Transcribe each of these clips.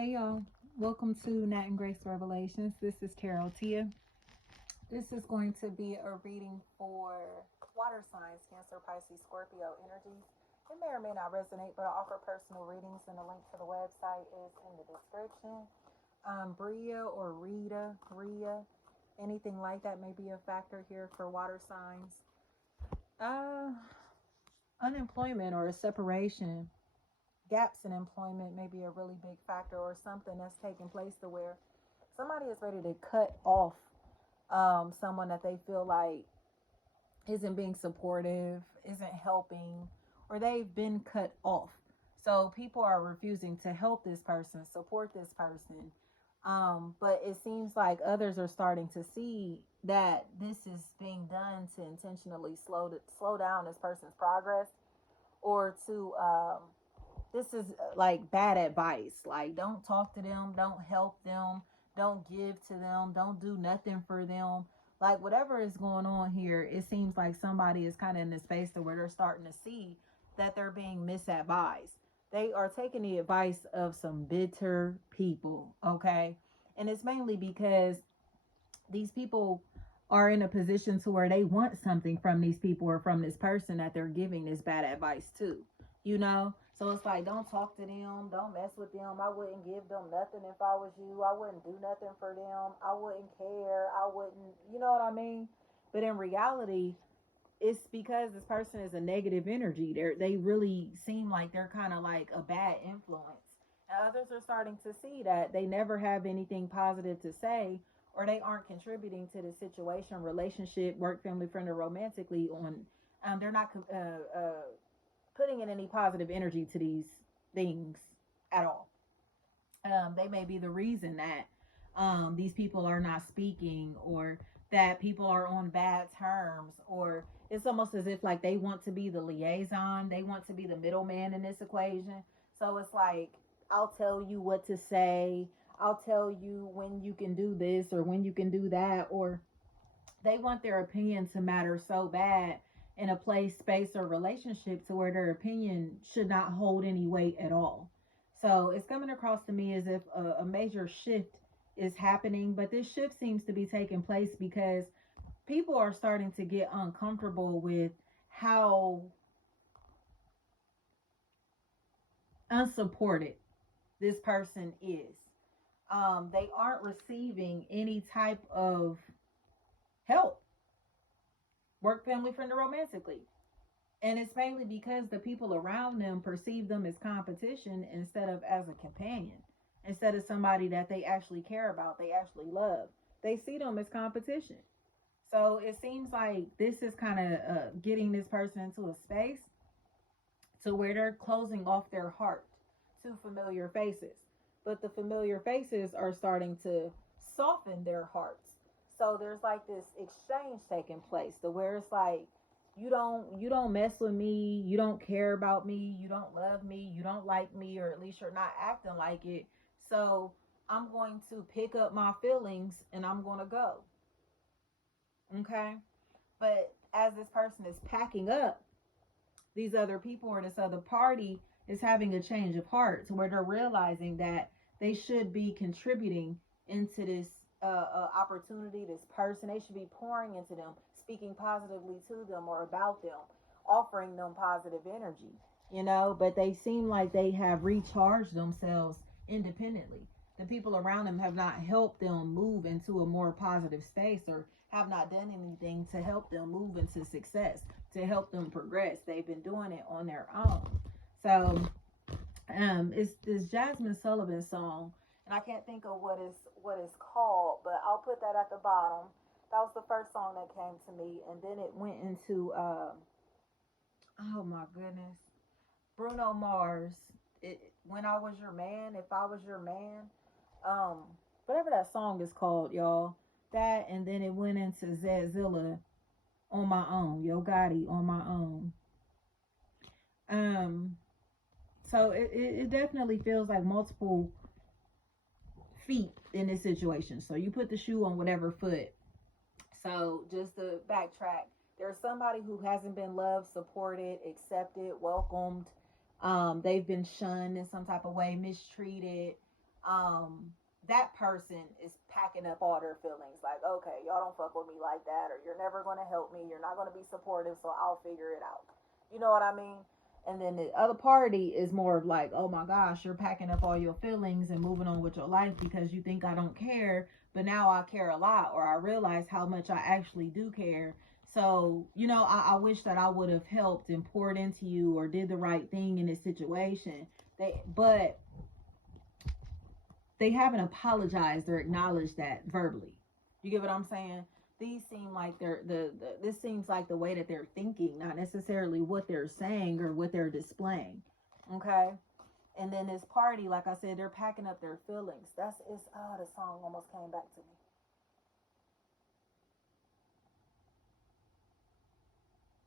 Hey y'all, welcome to Nat and Grace Revelations. This is Tarot Tia. This is going to be a reading for water signs, Cancer, Pisces, Scorpio energies. It may or may not resonate, but I offer personal readings, and the link to the website is in the description. Bria or Ria, anything like that may be a factor here for water signs. Uh, Unemployment or a separation, gaps in employment may be a really big factor, or something that's taking place to where somebody is ready to cut off someone that they feel like isn't being supportive, isn't helping, or they've been cut off. So people are refusing to help this person, support this person. But it seems like others are starting to see that this is being done to intentionally slow down this person's progress, or to this is like bad advice. Like, don't talk to them, don't help them, don't give to them, don't do nothing for them. Like, whatever is going on here, it seems like somebody is kind of in the space to where they're starting to see that they're being misadvised. They are taking the advice of some bitter people, okay? And it's mainly because these people are in a position to where they want something from these people or from this person that they're giving this bad advice to, you know? So it's like, don't talk to them, don't mess with them. I wouldn't give them nothing if I was you. I wouldn't do nothing for them. I wouldn't care. I wouldn't, you know what I mean? But in reality, it's because this person is a negative energy. They really seem like they're kind of like a bad influence. And others are starting to see that they never have anything positive to say, or they aren't contributing to the situation, relationship, work, family, friend, or romantically. They're not putting in any positive energy to these things at all. They may be the reason that these people are not speaking, or that people are on bad terms, or it's almost as if like they want to be the liaison, they want to be the middleman in this equation. So it's like, I'll tell you what to say, I'll tell you when you can do this or when you can do that, or they want their opinion to matter so bad in a place, space, or relationship to where their opinion should not hold any weight at all. So it's coming across to me as if a major shift is happening, but this shift seems to be taking place because people are starting to get uncomfortable with how unsupported this person is. They aren't receiving any type of help, work, family, friend, or romantically. And it's mainly because the people around them perceive them as competition instead of as a companion, instead of somebody that they actually care about, they actually love. They see them as competition. So it seems like this is kind of getting this person into a space to where they're closing off their heart to familiar faces. But the familiar faces are starting to soften their hearts. So there's like this exchange taking place to where it's like, you don't mess with me, you don't care about me, you don't love me, you don't like me, or at least you're not acting like it. So I'm going to pick up my feelings and I'm going to go. Okay? But as this person is packing up, these other people or this other party is having a change of heart to where they're realizing that they should be contributing into this opportunity, this person. They should be pouring into them, speaking positively to them or about them, offering them positive energy, you know. But they seem like they have recharged themselves independently. The people around them have not helped them move into a more positive space, or have not done anything to help them move into success, to help them progress. They've been doing it on their own. So it's this Jasmine Sullivan song, and I can't think of what it's called, but I'll put that at the bottom. That was the first song that came to me, and then it went into oh my goodness, Bruno Mars. When I was your man, if I was your man, um, whatever that song is called, y'all. That, and then it went into Zedzilla, on my own, Yo Gotti, on my own. Um, so it definitely feels like multiple feet in this situation. So you put the shoe on whatever foot. So just to backtrack, there's somebody who hasn't been loved, supported, accepted, welcomed. They've been shunned in some type of way, mistreated. that person is packing up all their feelings like, okay, y'all don't fuck with me like that, or you're never going to help me, you're not going to be supportive, so I'll figure it out. You know what I mean? And then the other party is more of like, oh my gosh, you're packing up all your feelings and moving on with your life because you think I don't care, but now I care a lot, or I realize how much I actually do care. So, I wish that I would have helped and poured into you or did the right thing in this situation. But they haven't apologized or acknowledged that verbally. You get what I'm saying? These seem like this seems like the way that they're thinking, not necessarily what they're saying or what they're displaying. Okay? And then this party, like I said, they're packing up their feelings. The song almost came back to me.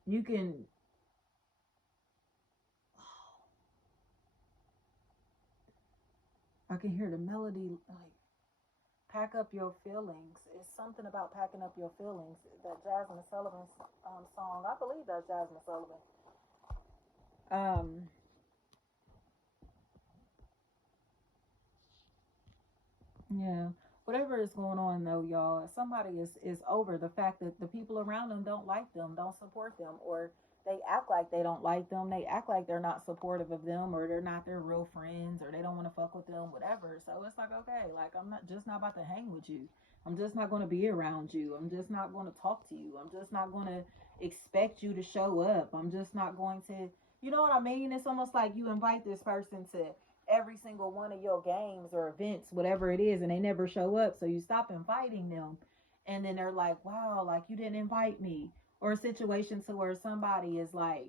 You can I can hear the melody like pack up your feelings. It's something about packing up your feelings. That Jasmine Sullivan song, I believe that's Jasmine Sullivan. Um, yeah. Whatever is going on though, y'all, somebody is over the fact that the people around them don't like them, don't support them, or they act like they don't like them. They act like they're not supportive of them, or they're not their real friends, or they don't want to fuck with them, whatever. So it's like, okay, like I'm not about to hang with you. I'm just not going to be around you. I'm just not going to talk to you. I'm just not going to expect you to show up. I'm just not going to, you know what I mean? It's almost like you invite this person to every single one of your games or events, whatever it is, and they never show up. So you stop inviting them. And then they're like, wow, like you didn't invite me. Or a situation to where somebody is like,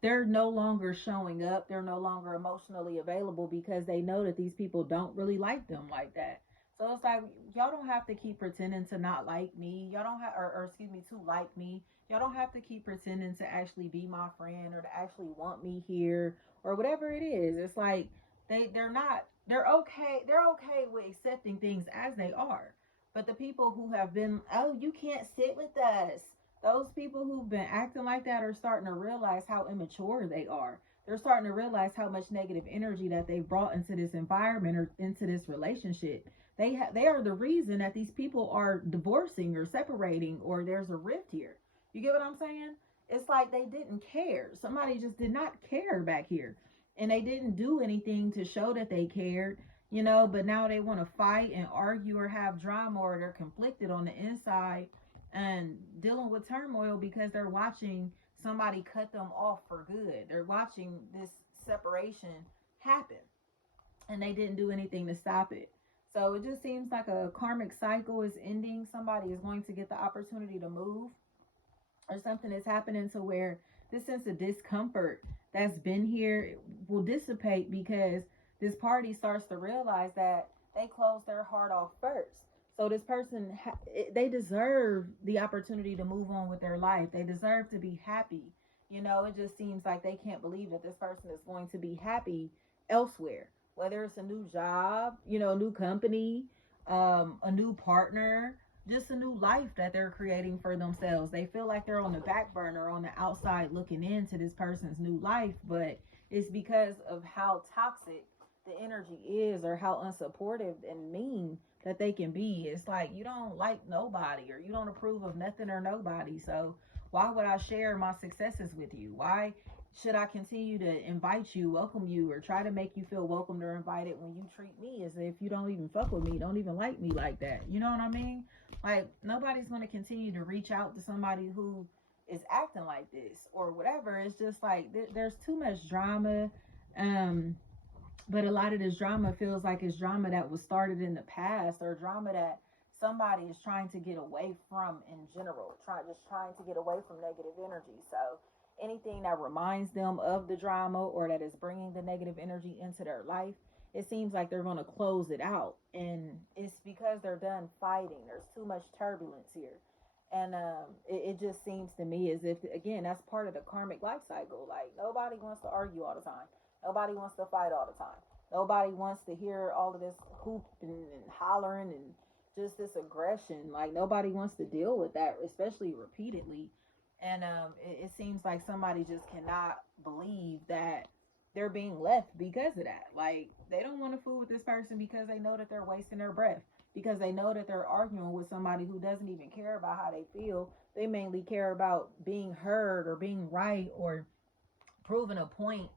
they're no longer showing up. They're no longer emotionally available because they know that these people don't really like them like that. So it's like, y'all don't have to keep pretending to not like me. Y'all don't have, or excuse me, to like me. Y'all don't have to keep pretending to actually be my friend or to actually want me here or whatever it is. It's like they're okay. They're okay with accepting things as they are. But the people who have been, oh, you can't sit with us, those people who've been acting like that are starting to realize how immature they are. They're starting to realize how much negative energy that they've brought into this environment or into this relationship. They are the reason that these people are divorcing or separating or there's a rift here. You get what I'm saying? It's like they didn't care. Somebody just did not care back here. And they didn't do anything to show that they cared, but now they want to fight and argue or have drama or they're conflicted on the inside and dealing with turmoil because they're watching somebody cut them off for good. They're watching this separation happen and they didn't do anything to stop it. So it just seems like a karmic cycle is ending. Somebody is going to get the opportunity to move, or something is happening to where this sense of discomfort that's been here will dissipate because this party starts to realize that they closed their heart off first. So this person, they deserve the opportunity to move on with their life. They deserve to be happy. It just seems like they can't believe that this person is going to be happy elsewhere, whether it's a new job, a new company, a new partner, just a new life that they're creating for themselves. They feel like they're on the back burner, on the outside looking into this person's new life, but it's because of how toxic the energy is or how unsupportive and mean that they can be. It's like you don't like nobody or you don't approve of nothing or nobody. So why would I share my successes with you? Why should I continue to invite you, welcome you, or try to make you feel welcomed or invited when you treat me as if you don't even fuck with me, don't even like me like that? You know what I mean? Like, nobody's going to continue to reach out to somebody who is acting like this or whatever. It's just like there's too much drama. Um, but a lot of this drama feels like it's drama that was started in the past or drama that somebody is trying to get away from in general, trying to get away from negative energy. So anything that reminds them of the drama or that is bringing the negative energy into their life, it seems like they're going to close it out. And it's because they're done fighting. There's too much turbulence here. And it just seems to me as if, again, that's part of the karmic life cycle. Like, nobody wants to argue all the time. Nobody wants to fight all the time. Nobody wants to hear all of this hooping and hollering and just this aggression. Like, nobody wants to deal with that, especially repeatedly. And it seems like somebody just cannot believe that they're being left because of that. Like, they don't want to fool with this person because they know that they're wasting their breath, because they know that they're arguing with somebody who doesn't even care about how they feel. They mainly care about being heard or being right or proving a point,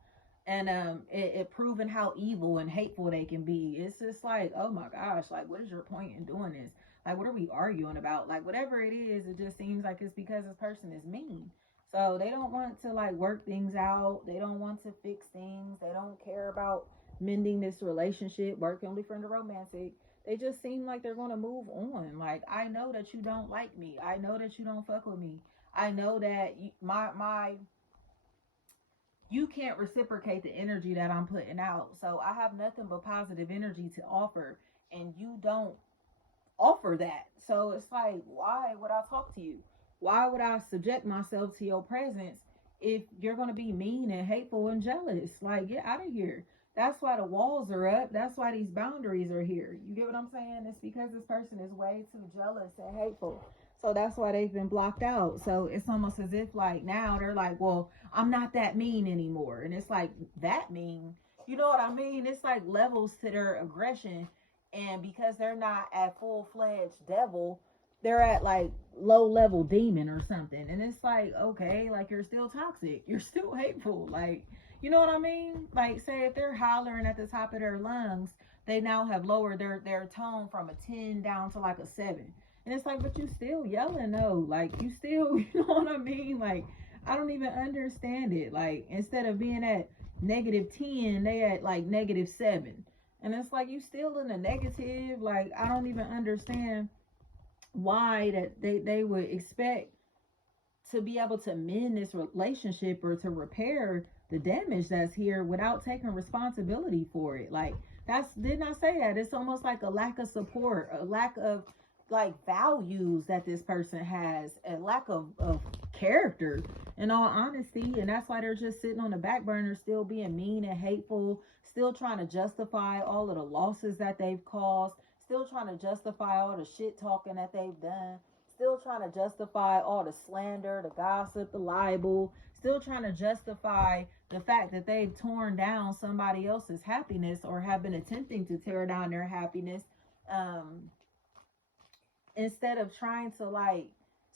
and it proving how evil and hateful they can be. It's just like, oh my gosh, like, what is your point in doing this? Like, what are we arguing about? Like, whatever it is, it just seems like it's because this person is mean. So they don't want to like work things out. They don't want to fix things. They don't care about mending this relationship, work only friend or romantic. They just seem like they're going to move on. Like, I know that you don't like me. I know that you don't fuck with me. I know that my you can't reciprocate the energy that I'm putting out. So I have nothing but positive energy to offer, and you don't offer that. So it's like, why would I talk to you? Why would I subject myself to your presence if you're going to be mean and hateful and jealous? Like, get out of here. That's why the walls are up. That's why these boundaries are here. You get what I'm saying? It's because this person is way too jealous and hateful. So that's why they've been blocked out. So it's almost as if like now they're like, well, I'm not that mean anymore. And it's like, that mean? You know what I mean? It's like levels to their aggression. And because they're not at full-fledged devil, they're at like low level demon or something. And it's like, okay, like, you're still toxic, you're still hateful. Like, you know what I mean? Like, say if they're hollering at the top of their lungs, they now have lowered their tone from a 10 down to like a 7. And it's like, but you still yelling though. Like, you still, you know what I mean? Like, I don't even understand it. Like, instead of being at -10, they at like -7. And it's like, you still in the negative. Like, I don't even understand why that they would expect to be able to mend this relationship or to repair the damage that's here without taking responsibility for it. Like, that's, didn't I say that? It's almost like a lack of support, a lack of like values that this person has, a lack of character, in all honesty. And that's why they're just sitting on the back burner, still being mean and hateful, still trying to justify all of the losses that they've caused, still trying to justify all the shit talking that they've done, still trying to justify all the slander, the gossip, the libel, still trying to justify the fact that they've torn down somebody else's happiness or have been attempting to tear down their happiness, instead of trying to like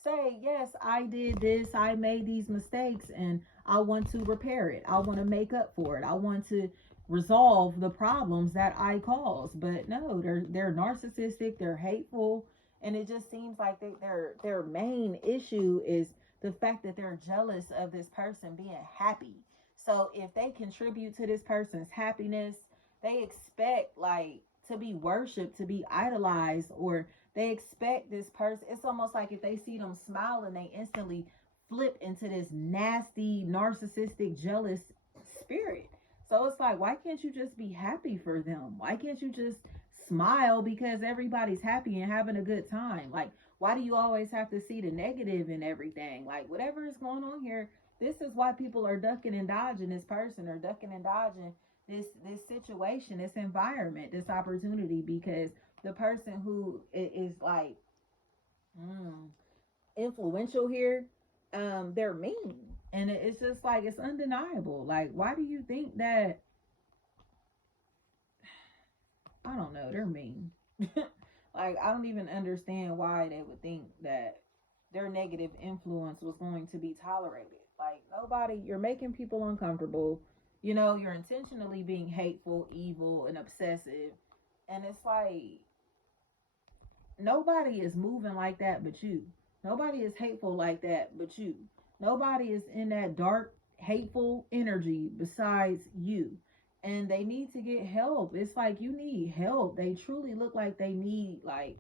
say, yes, I did this, I made these mistakes, and I want to repair it, I want to make up for it, I want to resolve the problems that I caused. But no, they're narcissistic, they're hateful, and it just seems like their main issue is the fact that they're jealous of this person being happy. So if they contribute to this person's happiness, they expect like to be worshipped, to be idolized, or they expect this person. It's almost like if they see them smiling, they instantly flip into this nasty, narcissistic, jealous spirit. So it's like, why can't you just be happy for them? Why can't you just smile because everybody's happy and having a good time? Like, why do you always have to see the negative in everything? Like, whatever is going on here, this is why people are ducking and dodging this person, or ducking and dodging this situation, this environment, this opportunity, because the person who is like influential here, they're mean. And it's just like, it's undeniable. Like, why do you think that? I don't know, they're mean. Like, I don't even understand why they would think that their negative influence was going to be tolerated. Like, nobody, you're making people uncomfortable. You know, you're intentionally being hateful, evil, and obsessive. And it's like, nobody is moving like that but you. Nobody is hateful like that but you. Nobody is in that dark, hateful energy besides you. And they need to get help. It's like, you need help. They truly look like they need like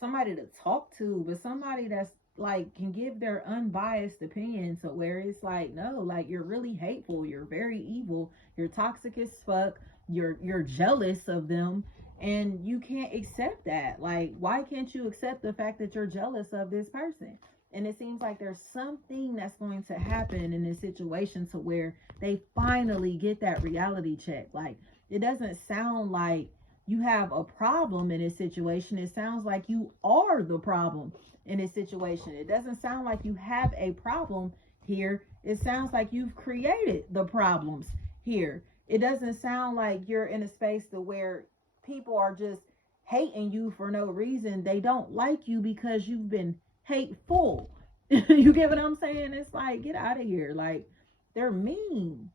somebody to talk to, but somebody that's like can give their unbiased opinion, to where it's like, no, like, you're really hateful, you're very evil, you're toxic as fuck, you're jealous of them, and you can't accept that. Like, why can't you accept the fact that you're jealous of this person? And it seems like there's something that's going to happen in this situation to where they finally get that reality check. Like, it doesn't sound like you have a problem in this situation. It sounds like you are the problem in this situation. It doesn't sound like you have a problem here. It sounds like you've created the problems here. It doesn't sound like you're in a space to where people are just hating you for no reason. They don't like you because you've been hateful. You get what I'm saying? It's like, get out of here. Like, they're mean.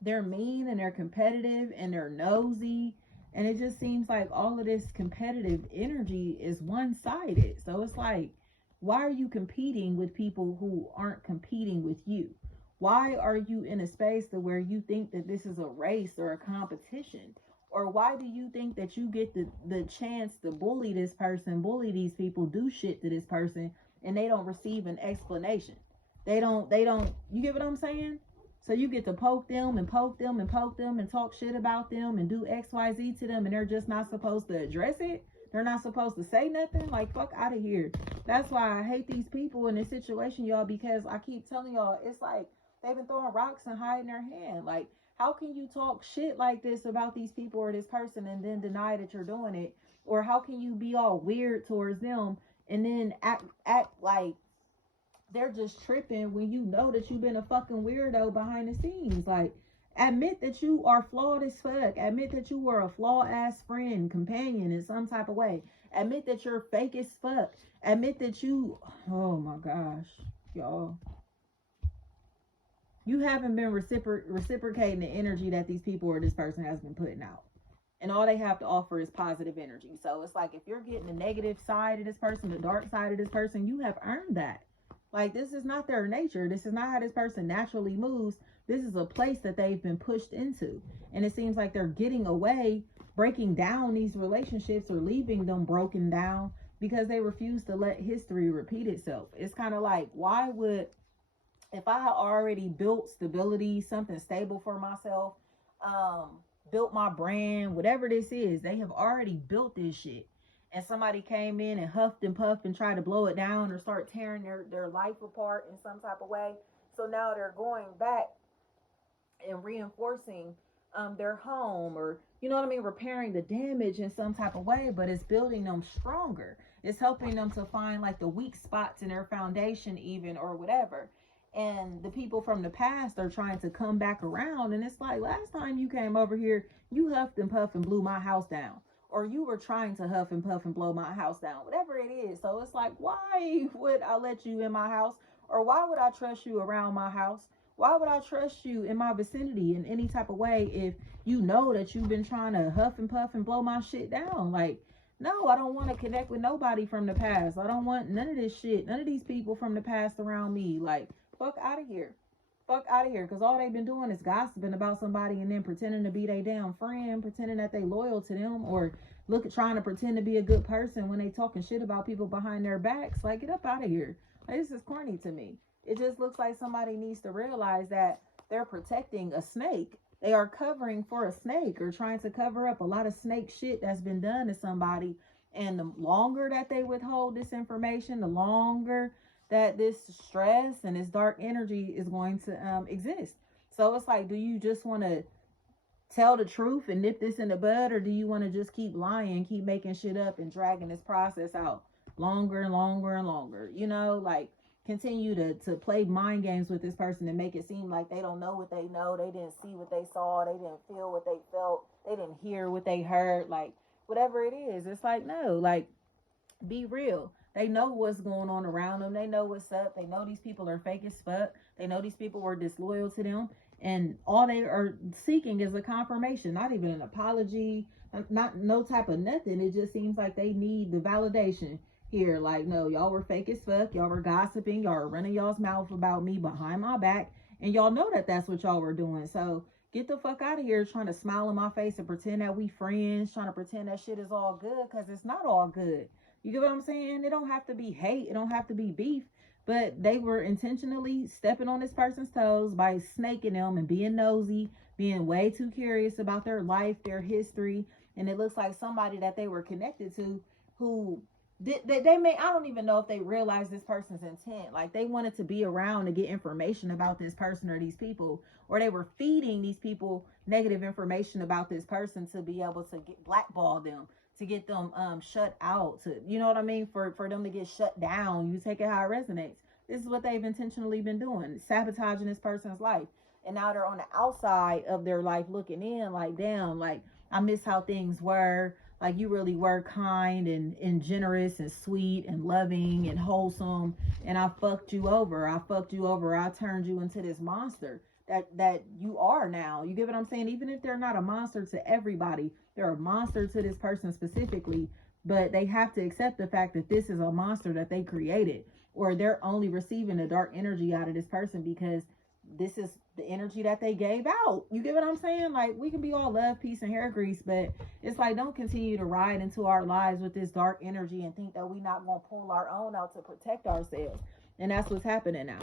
They're mean and they're competitive and they're nosy. And it just seems like all of this competitive energy is one sided. So it's like, why are you competing with people who aren't competing with you? Why are you in a space to where you think that this is a race or a competition? Or why do you think that you get the chance to bully this person, bully these people, do shit to this person, and they don't receive an explanation? They don't, you get what I'm saying? So you get to poke them and poke them and poke them and talk shit about them and do XYZ to them, and they're just not supposed to address it. They're not supposed to say nothing. Like, fuck out of here. That's why I hate these people in this situation, y'all, because I keep telling y'all, it's like they've been throwing rocks and hiding their hand. Like, how can you talk shit like this about these people or this person and then deny that you're doing it? Or how can you be all weird towards them and then act like they're just tripping when you know that you've been a fucking weirdo behind the scenes? Like, admit that you are flawed as fuck. Admit that you were a flawed ass friend, companion in some type of way. Admit that you're fake as fuck. Admit that you, oh my gosh, y'all, you haven't been reciprocating the energy that these people or this person has been putting out. And all they have to offer is positive energy. So it's like, if you're getting the negative side of this person, the dark side of this person, you have earned that. Like, this is not their nature. This is not how this person naturally moves. This is a place that they've been pushed into. And it seems like they're getting away, breaking down these relationships or leaving them broken down because they refuse to let history repeat itself. It's kind of like, why would, if I had already built stability, something stable for myself, built my brand, whatever this is, they have already built this shit. And somebody came in and huffed and puffed and tried to blow it down or start tearing their life apart in some type of way. So now they're going back and reinforcing their home, or, you know what I mean, repairing the damage in some type of way, but it's building them stronger. It's helping them to find like the weak spots in their foundation, even, or whatever. And the people from the past are trying to come back around, and it's like, last time you came over here, you huffed and puffed and blew my house down, or you were trying to huff and puff and blow my house down, whatever it is. So it's like, why would I let you in my house, or why would I trust you around my house? Why would I trust you in my vicinity in any type of way if you know that you've been trying to huff and puff and blow my shit down? Like, no, I don't want to connect with nobody from the past. I don't want none of this shit, none of these people from the past around me. Like, fuck out of here. Fuck out of here. Because all they've been doing is gossiping about somebody and then pretending to be their damn friend, pretending that they loyal to them, or trying to pretend to be a good person when they talking shit about people behind their backs. Like, get up out of here. Like, this is corny to me. It just looks like somebody needs to realize that they're protecting a snake. They are covering for a snake, or trying to cover up a lot of snake shit that's been done to somebody. And the longer that they withhold this information, the longer that this stress and this dark energy is going to exist. So it's like, do you just want to tell the truth and nip this in the bud, or do you want to just keep lying, keep making shit up and dragging this process out longer and longer and longer? You know, like, continue to play mind games with this person and make it seem like they don't know what they know, they didn't see what they saw, they didn't feel what they felt, they didn't hear what they heard, like, whatever it is. It's like, no, like, be real. They know what's going on around them. They know what's up. They know these people are fake as fuck. They know these people were disloyal to them. And all they are seeking is a confirmation, not even an apology, not no type of nothing. It just seems like they need the validation here. Like, no, y'all were fake as fuck. Y'all were gossiping. Y'all were running y'all's mouth about me behind my back. And y'all know that that's what y'all were doing. So get the fuck out of here trying to smile in my face and pretend that we friends, trying to pretend that shit is all good, because it's not all good. You get what I'm saying? It don't have to be hate. It don't have to be beef. But they were intentionally stepping on this person's toes by snaking them and being nosy, being way too curious about their life, their history. And it looks like somebody that they were connected to who they may, I don't even know if they realized this person's intent. Like, they wanted to be around to get information about this person or these people, or they were feeding these people negative information about this person to be able to get blackball them, to get them shut out, to, you know what I mean, for them to get shut down. You take it how it resonates. This is what they've intentionally been doing, sabotaging this person's life. And now they're on the outside of their life looking in like, damn, like, I miss how things were. Like, you really were kind and generous and sweet and loving and wholesome. And I fucked you over. I fucked you over. I turned you into this monster that you are now. You get what I'm saying? Even if they're not a monster to everybody, they're a monster to this person specifically. But they have to accept the fact that this is a monster that they created, or they're only receiving the dark energy out of this person because this is the energy that they gave out. You get what I'm saying? Like, we can be all love, peace, and hair grease, but it's like, don't continue to ride into our lives with this dark energy and think that we not gonna pull our own out to protect ourselves. And that's what's happening now.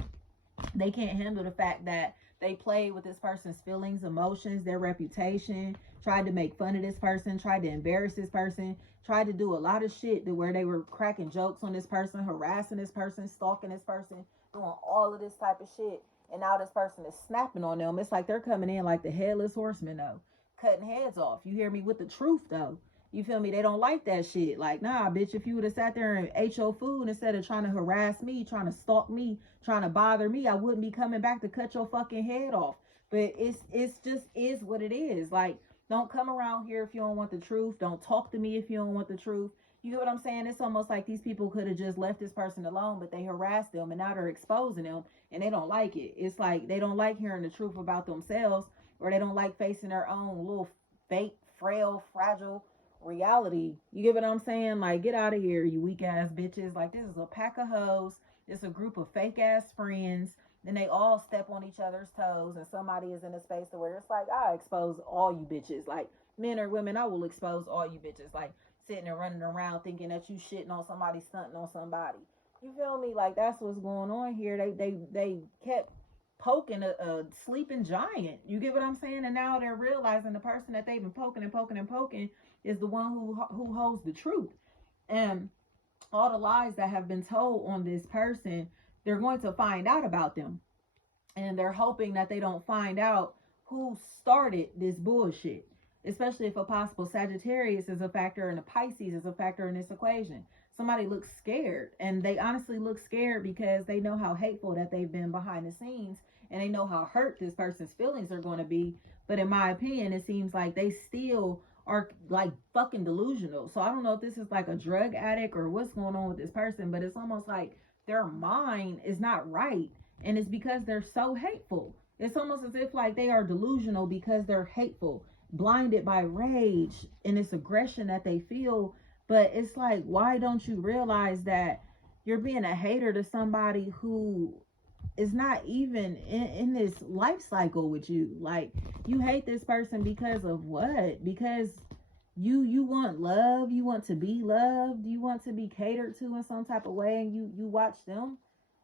They can't handle the fact that they played with this person's feelings, emotions, their reputation, tried to make fun of this person, tried to embarrass this person, tried to do a lot of shit to where they were cracking jokes on this person, harassing this person, stalking this person, doing all of this type of shit. And now this person is snapping on them. It's like they're coming in like the headless horseman, though, cutting heads off. You hear me? With the truth, though. You feel me? They don't like that shit. Like, nah, bitch, if you would have sat there and ate your food instead of trying to harass me, trying to stalk me, trying to bother me, I wouldn't be coming back to cut your fucking head off. But it's just is what it is. Like, don't come around here if you don't want the truth. Don't talk to me if you don't want the truth. You get what I'm saying? It's almost like these people could have just left this person alone, but they harassed them and now they're exposing them and they don't like it. It's like they don't like hearing the truth about themselves, or they don't like facing their own little fake, frail, fragile reality. You get what I'm saying? Like, get out of here, you weak ass bitches. Like, this is a pack of hoes. It's a group of fake ass friends. Then they all step on each other's toes, and somebody is in a space to where it's like, I expose all you bitches. Like, men or women, I will expose all you bitches. Like, sitting and running around thinking that you shitting on somebody, stunting on somebody. You feel me? Like, that's what's going on here. They kept poking a sleeping giant. You get what I'm saying? And now they're realizing the person that they've been poking and poking and poking is the one who holds the truth. And all the lies that have been told on this person, they're going to find out about them. And they're hoping that they don't find out who started this bullshit. Especially if a possible Sagittarius is a factor and a Pisces is a factor in this equation. Somebody looks scared, and they honestly look scared because they know how hateful that they've been behind the scenes, and they know how hurt this person's feelings are going to be. But in my opinion, it seems like they still are like fucking delusional. So I don't know if this is like a drug addict or what's going on with this person, but it's almost like their mind is not right, and it's because they're so hateful. It's almost as if like they are delusional because they're hateful, blinded by rage and this aggression that they feel. But it's like, why don't you realize that you're being a hater to somebody who is not even in this life cycle with you? Like, you hate this person because of what? Because you want love, you want to be loved, you want to be catered to in some type of way, and you watch them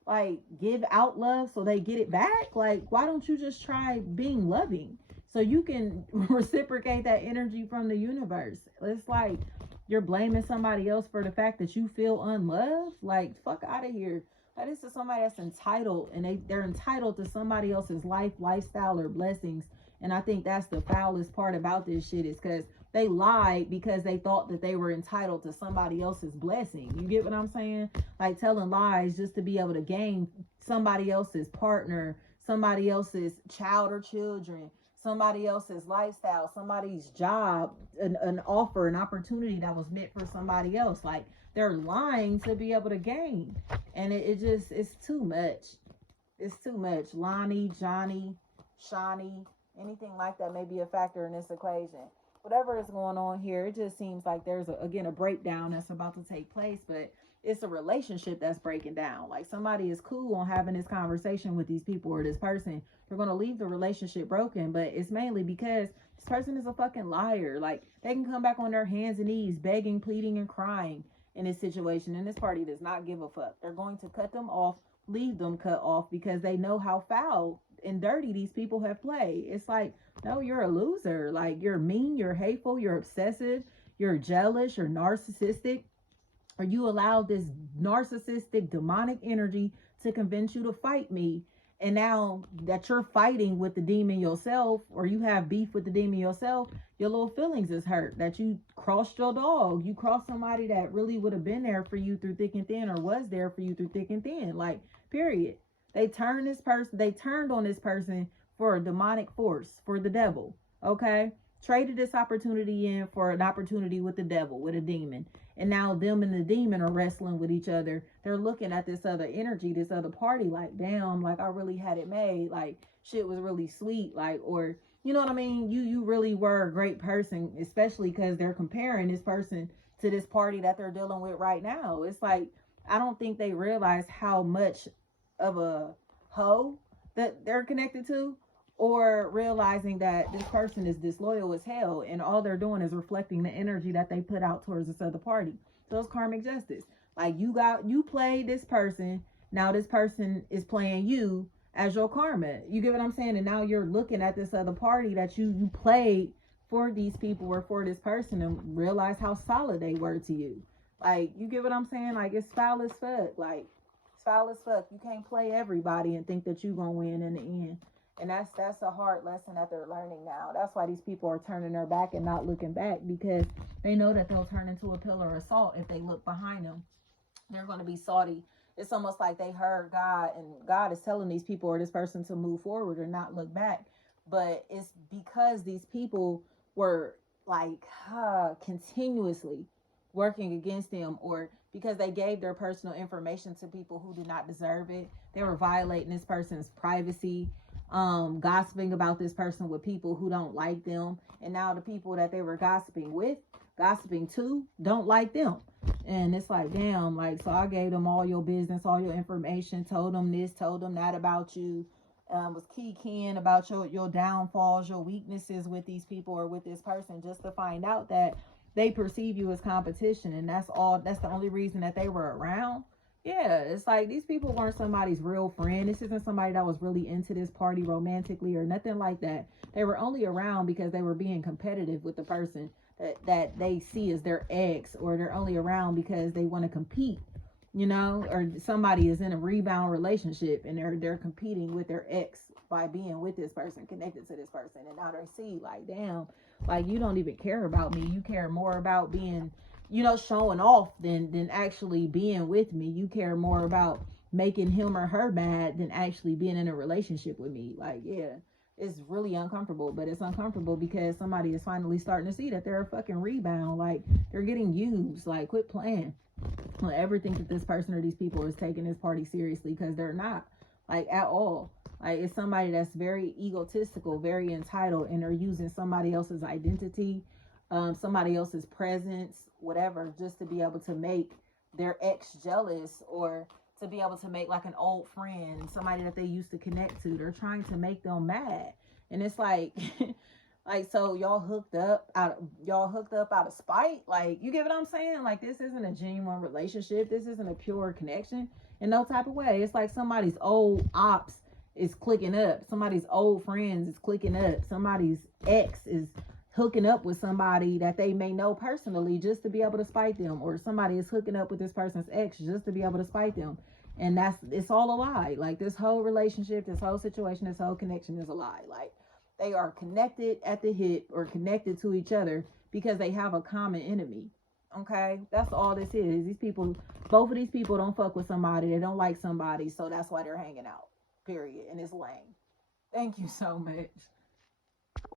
like give out love so they get it back. Like, why don't you just try being loving so you can reciprocate that energy from the universe? It's like you're blaming somebody else for the fact that you feel unloved. Like, fuck out of here. Like, this is somebody that's entitled, and they're entitled to somebody else's life, lifestyle, or blessings. And I think that's the foulest part about this shit, is because they lied because they thought that they were entitled to somebody else's blessing. You get what I'm saying? Like, telling lies just to be able to gain somebody else's partner, somebody else's child or children, somebody else's lifestyle, somebody's job, an offer, an opportunity that was meant for somebody else. Like, they're lying to be able to gain. And it just, it's too much. It's too much. Lonnie, Johnny, Shawnee, anything like that may be a factor in this equation. Whatever is going on here, it just seems like there's again a breakdown that's about to take place, but it's a relationship that's breaking down. Like, somebody is cool on having this conversation with these people, or this person, they're going to leave the relationship broken, but it's mainly because this person is a fucking liar. Like, they can come back on their hands and knees begging, pleading, and crying in this situation, and this party does not give a fuck. They're going to cut them off, leave them cut off, because they know how foul and dirty these people have played. It's like, no, you're a loser. Like, you're mean, you're hateful, you're obsessive, you're jealous, you're narcissistic, or you allowed this narcissistic demonic energy to convince you to fight me. And now that you're fighting with the demon yourself, or you have beef with the demon yourself, your little feelings is hurt that you crossed your dog. You crossed somebody that really would have been there for you through thick and thin, or was there for you through thick and thin. Like, period. They turned on this person for a demonic force, for the devil. Okay? Traded this opportunity in for an opportunity with the devil, with a demon. And now them and the demon are wrestling with each other. They're looking at this other energy, this other party, like, damn, like I really had it made. Like shit was really sweet. Like, or you know what I mean? You really were a great person, especially because they're comparing this person to this party that they're dealing with right now. It's like I don't think they realize how much of a hoe that they're connected to, or realizing that this person is disloyal as hell and all they're doing is reflecting the energy that they put out towards this other party. So it's karmic justice. Like you played this person, now this person is playing you as your karma. You get what I'm saying? And now you're looking at this other party that you played for these people or for this person and realize how solid they were to you. Like, you get what I'm saying? Like, it's foul as fuck. Like, it's foul as fuck. You can't play everybody and think that you're gonna win in the end. And that's a hard lesson that they're learning now. That's why these people are turning their back and not looking back, because they know that they'll turn into a pillar of salt if they look behind them. They're going to be salty. It's almost like they heard God, and God is telling these people or this person to move forward or not look back. But it's because these people were like continuously working against them, or because they gave their personal information to people who did not deserve it. They were violating this person's privacy, gossiping about this person with people who don't like them. And now the people that they were gossiping with, gossiping to, don't like them. And it's like, damn, like, so I gave them all your business, all your information, told them this, told them that about you, was keying about your downfalls, your weaknesses with these people or with this person, just to find out that they perceive you as competition. And that's the only reason that they were around. Yeah, it's like these people weren't somebody's real friend. This isn't somebody that was really into this party romantically or nothing like that. They were only around because they were being competitive with the person that they see as their ex, or they're only around because they want to compete, you know, or somebody is in a rebound relationship and they're competing with their ex by being with this person, connected to this person. And now they see, like, damn, like, you don't even care about me. You care more about being, you know, showing off than actually being with me. You care more about making him or her mad than actually being in a relationship with me. Like, yeah, it's really uncomfortable, but it's uncomfortable because somebody is finally starting to see that they're a fucking rebound. Like, they're getting used. Like, quit playing. Don't ever think that this person or these people is taking this party seriously, because they're not, like, at all. Like, it's somebody that's very egotistical, very entitled, and they're using somebody else's identity, somebody else's presence, whatever, just to be able to make their ex jealous, or to be able to make like an old friend, somebody that they used to connect to. They're trying to make them mad. And it's like like, so y'all hooked up out of spite. Like, you get what I'm saying? Like, this isn't a genuine relationship. This isn't a pure connection in no type of way. It's like somebody's old ops is clicking up, somebody's old friends is clicking up, somebody's ex is hooking up with somebody that they may know personally just to be able to spite them, or somebody is hooking up with this person's ex just to be able to spite them. And it's all a lie. Like, this whole relationship, this whole situation, this whole connection is a lie. Like, they are connected at the hip or connected to each other because they have a common enemy. Okay, that's all this is. These people, both of these people don't fuck with somebody, they don't like somebody, so that's why they're hanging out, period. And it's lame. Thank you so much.